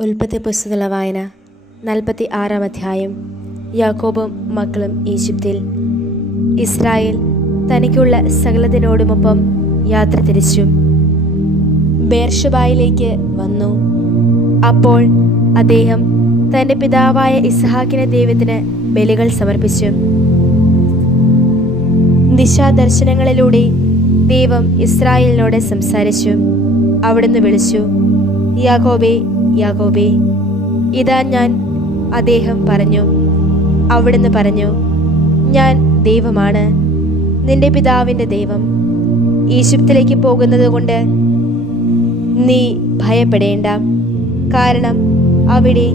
ഉൽപ്പത്തി പുസ്തകത്തിലുള്ള വായന നാൽപ്പത്തി ആറാം അധ്യായം യാക്കോബും മക്കളും ഈജിപ്തിൽ. ഇസ്രായേൽ തനിക്കുള്ള സകലതിനോടുമൊപ്പം യാത്ര തിരിച്ചു. ബേർഷബായിലേക്ക് വന്നു. അപ്പോൾ അദ്ദേഹം തന്റെ പിതാവായ ഇസ്ഹാക്കിനെ ദൈവത്തിന് ബലികൾ സമർപ്പിച്ചു. ദിശാദർശനങ്ങളിലൂടെ ദൈവം ഇസ്രായേലിനോട് സംസാരിച്ചു. അവിടുന്ന് വിളിച്ചു യാഗോബേ യാഗോബേ ഇതാ ഞാൻ അദ്ദേഹം പറഞ്ഞു. അവിടുന്ന് പറഞ്ഞു ഞാൻ ദൈവമാണ് നിന്റെ പിതാവിന്റെ ദൈവം. ഈജിപ്തിലേക്ക് പോകുന്നത് കൊണ്ട് നീ ഭയപ്പെടേണ്ട. കാരണം അവിടെ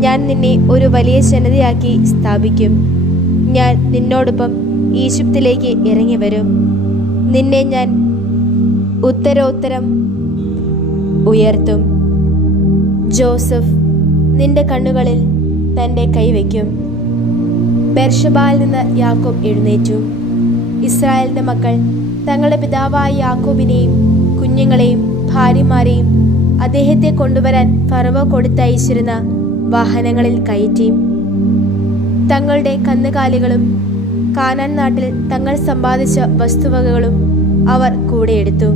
ഞാൻ നിന്നെ ഒരു വലിയ ജനതയാക്കി സ്ഥാപിക്കും. ഞാൻ നിന്നോടൊപ്പം ഈജിപ്തിലേക്ക് ഇറങ്ങി വരും. നിന്നെ ഞാൻ ഉത്തരോത്തരം ഉയർത്തും. ജോസഫ് നിന്റെ കണ്ണുകളിൽ തന്റെ കൈവയ്ക്കും ബെർഷബായിൽ നിന്ന് യാക്കോബ് എഴുന്നേറ്റു. ഇസ്രായേലിന്റെ മക്കൾ തങ്ങളുടെ പിതാവായ യാക്കോബിനെയും കുഞ്ഞുങ്ങളെയും ഭാര്യമാരെയും അദ്ദേഹത്തെ കൊണ്ടുവരാൻ ഫറവോ കൊടുത്തയച്ചിരുന്ന വാഹനങ്ങളിൽ കയറ്റി. തങ്ങളുടെ കന്നുകാലികളും കാനാൻ നാട്ടിൽ തങ്ങൾ സമ്പാദിച്ച വസ്തുവകകളും അവർ കൂടെയെടുത്തു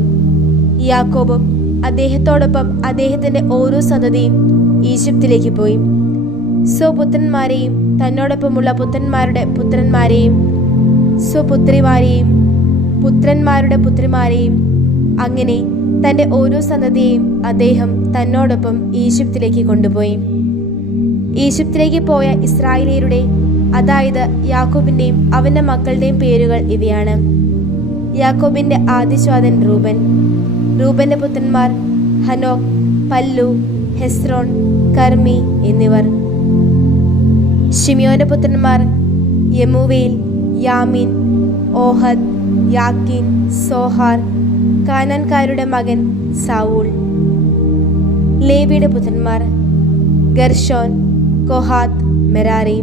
യാക്കോബും അദ്ദേഹത്തോടൊപ്പം അദ്ദേഹത്തിന്റെ ഓരോ സന്തതിയും ഈജിപ്തിലേക്ക് പോയി. സ്വപുത്രന്മാരെയും തന്നോടൊപ്പമുള്ള പുത്രന്മാരുടെ പുത്രന്മാരെയും സ്വപുത്രിമാരെയും പുത്രന്മാരുടെ പുത്രിമാരെയും അങ്ങനെ തന്റെ ഓരോ സന്തതിയെയും അദ്ദേഹം തന്നോടൊപ്പം ഈജിപ്തിലേക്ക് കൊണ്ടുപോയി. ഈജിപ്തിലേക്ക് പോയ ഇസ്രായേലിയരുടെ അതായത് യാക്കോബിന്റെയും അവന്റെ മക്കളുടെയും പേരുകൾ ഇവയാണ്. യാക്കോബിന്റെ ആദിസ്വാദൻ റൂബൻ. റൂബന്റെ പുത്രന്മാർ ഹനോക് പല്ലു ഹെസ്രോൺ കർമ്മി എന്നിവർ. ഷിമിയോന്റെ പുത്രന്മാർ യമുവേൽ യാമിൻ ഓഹദ് യാക്കിൻ സോഹാർ കാനാൻകാരുടെ മകൻ സാവൂൾ. ലേബിയുടെ പുത്രന്മാർ ഗർഷോൻ കൊഹാത്ത് മെരാറി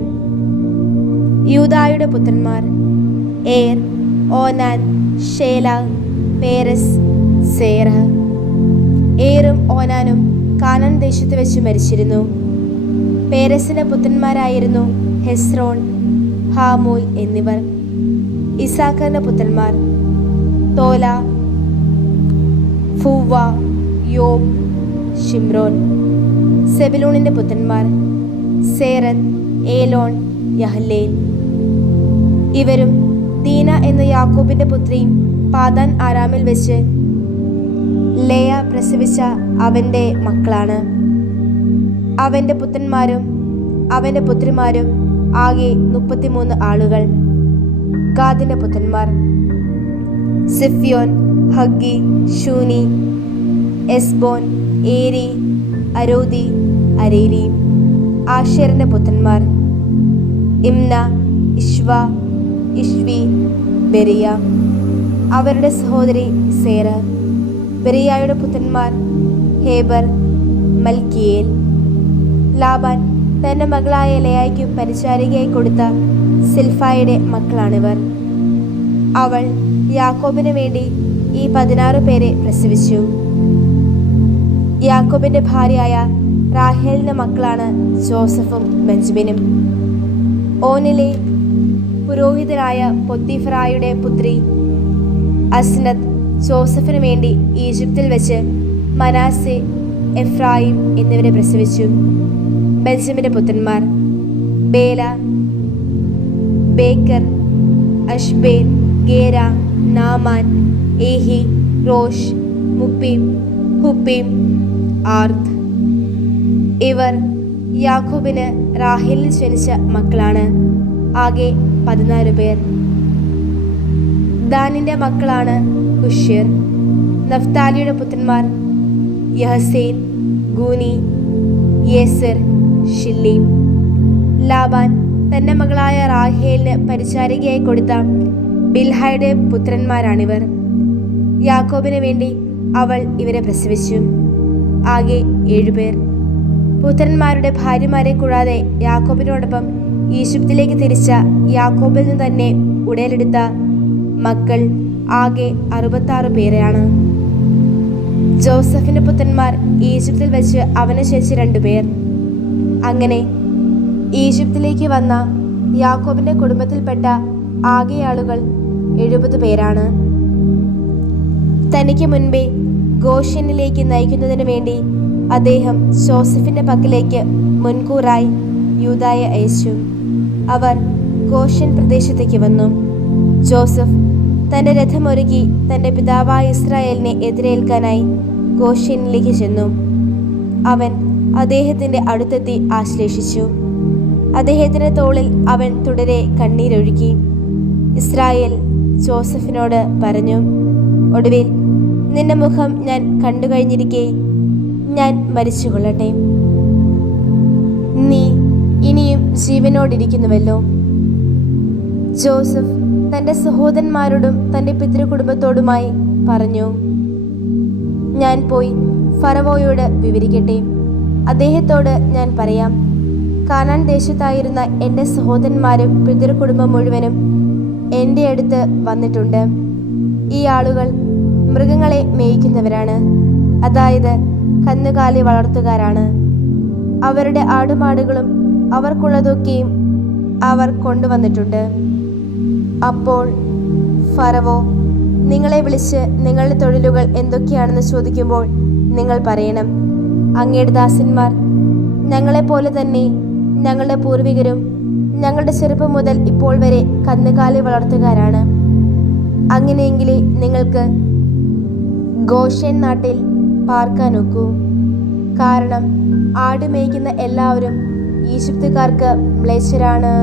യൂതായുടെ പുത്രന്മാർ Er Onan Shelah Perez Zerah ഏറും ഓനാനും കാനൻ ദേശത്ത് വെച്ച് മരിച്ചിരുന്നു. പേരസിന്റെ പുത്രന്മാരായിരുന്നു ഹെസ്രോൺ ഹാമോയ് എന്നിവർ. ഇസാഖറിന്റെ പുത്രന്മാർ തോല ഫുവ യോബ് ഷിംറോൻ സെബിലൂണിന്റെ പുത്രന്മാർ സേറത്ത് ഏലോൺ യഹ്ലേൻ ഇവരും ദീന എന്ന യാക്കോബിന്റെ പുത്രിയും പാതാൻ ആരാമിൽ വെച്ച് ലേയ പ്രസവിച്ച അവന്റെ മക്കളാണ്. അവന്റെ പുത്രന്മാരും അവന്റെ പുത്രിമാരും ആകെ മുപ്പത്തിമൂന്ന് ആളുകൾ. ഗാദിന്റെ പുത്രന്മാർ സിഫിയോൻ ഹഗ്ഗി ഷൂനി എസ്ബോൻ ഏരി അരോദി അരേരി ആഷേറിന്റെ പുത്രന്മാർ ഇംന ഇഷ്വ ഇഷ്വി ബെരിയ. അവരുടെ സഹോദരി സേറ ബെറിയായുടെ പുത്രന്മാർ ഹേബർ മൽക്കിയേൽ ലാബാൻ തന്റെ മകളായ ലയായ്ക്ക് പരിചാരികയായി കൊടുത്ത സിൽഫായുടെ മക്കളാണിവർ. അവൾ യാക്കോബിന് വേണ്ടി ഈ പതിനാറ് പേരെ പ്രസവിച്ചു. യാക്കോബിന്റെ ഭാര്യയായ റാഹേലിന്റെ മക്കളാണ് ജോസഫും ബെഞ്ചമിനും. ഓനിലെ പുരോഹിതനായ പൊത്തിഫറായുടെ പുത്രി അസ്നത്ത് ജോസഫിന് വേണ്ടി ഈജിപ്തിൽ വെച്ച് മനാസെ എഫ്രായിം എന്നിവരെ പ്രസവിച്ചു. ബെഞ്ചമിന്റെ പുത്രന്മാർ Bela Becher Ashbel Gera Naaman Ehi Rosh Muppim Huppim Ard ഇവർ യാഖൂബിന് റാഹേലിൽ ജനിച്ച മക്കളാണ്. ആകെ പതിനാല് പേർ. ദാനിന്റെ മക്കളാണ് ഹുഷ്യർ നഫ്താലിയുടെ പുത്രന്മാർ യഹസേൻ ഗൂനി യേസർ ഷില്ലീം ലാബാൻ തന്റെ മകളായ റാഹേലിന് പരിചാരികയായി കൊടുത്ത ബിൽഹയുടെ പുത്രന്മാരാണിവർ. യാക്കോബിന് വേണ്ടി അവൾ ഇവരെ പ്രസവിച്ചു. ആകെ ഏഴുപേർ പുത്രന്മാരുടെ ഭാര്യമാരെ കൂടാതെ യാക്കോബിനോടൊപ്പം ഈജിപ്തിലേക്ക് തിരിച്ച യാക്കോബിൽ നിന്ന് തന്നെ ഉടലെടുത്ത മക്കൾ ആകെ അറുപത്താറ് പേരെയാണ്. ജോസഫിന്റെ പുത്രന്മാർ ഈജിപ്തിൽ വെച്ച് അവന് ശേഷി രണ്ടുപേർ അങ്ങനെ ഈജിപ്തിലേക്ക് വന്ന യാക്കോബിന്റെ കുടുംബത്തിൽപ്പെട്ട ആകെ ആളുകൾ എഴുപത് പേരാണ്. തനിക്ക് മുൻപേ ഗോഷ്യനിലേക്ക് നയിക്കുന്നതിന് വേണ്ടി അദ്ദേഹം ജോസഫിന്റെ പക്കലേക്ക് മുൻകൂറായി യൂതായ അയച്ചു. അവർ ഗോഷ്യൻ പ്രദേശത്തേക്ക് വന്നു. ജോസഫ് തന്റെ രഥമൊരുക്കി തന്റെ പിതാവായ ഇസ്രായേലിനെ എതിരേൽക്കാനായി ഗോഷ്യനിലേക്ക് ചെന്നു. അവൻ അദ്ദേഹത്തിന്റെ അടുത്തെത്തി ആശ്ലേഷിച്ചു. അദ്ദേഹത്തിന്റെ തോളിൽ അവൻ തുടരെ കണ്ണീരൊഴുക്കി. ഇസ്രായേൽ ജോസഫിനോട് പറഞ്ഞു ഒടുവിൽ നിന്റെ മുഖം ഞാൻ കണ്ടു കഴിഞ്ഞിരിക്കെ ഞാൻ മരിച്ചുകൊള്ളട്ടെ. നീ ഇനിയും ജീവനോടിരിക്കുന്നുവല്ലോ. ജോസഫ് തന്റെ സഹോദരന്മാരോടും തന്റെ പിതൃകുടുംബത്തോടുമായി പറഞ്ഞു ഞാൻ പോയി ഫറവോയോട് വിവരിക്കട്ടെ. അദ്ദേഹത്തോട് ഞാൻ പറയാം. കാനാൻ ദേശത്തായിരുന്ന എന്റെ സഹോദരന്മാരും പിതൃകുടുംബം മുഴുവനും എന്റെ അടുത്ത് വന്നിട്ടുണ്ട്. ഈ ആളുകൾ മൃഗങ്ങളെ മേയിക്കുന്നവരാണ്. അതായത് കന്നുകാലി വളർത്തുകാരാണ്. അവരുടെ ആടുമാടുകളും അവർക്കുള്ളതൊക്കെയും അവർ കൊണ്ടുവന്നിട്ടുണ്ട്. അപ്പോൾ ഫറവോ നിങ്ങളെ വിളിച്ച് നിങ്ങളുടെ തൊഴിലുകൾ എന്തൊക്കെയാണെന്ന് ചോദിക്കുമ്പോൾ നിങ്ങൾ പറയണം അങ്ങയുടെ ദാസന്മാർ ഞങ്ങളെപ്പോലെ തന്നെ ഞങ്ങളുടെ പൂർവികരും ഞങ്ങളുടെ ചെറുപ്പം മുതൽ ഇപ്പോൾ വരെ കന്നുകാലി വളർത്തുകാരാണ്. അങ്ങനെയെങ്കിലേ നിങ്ങൾക്ക് ഘോഷൻ നാട്ടിൽ പാർക്കാൻ ഒക്കൂ. കാരണം ആട് മേയ്ക്കുന്ന എല്ലാവരും ഈജിപ്തുകാർക്ക് മ്ലേച്ഛരാണ്.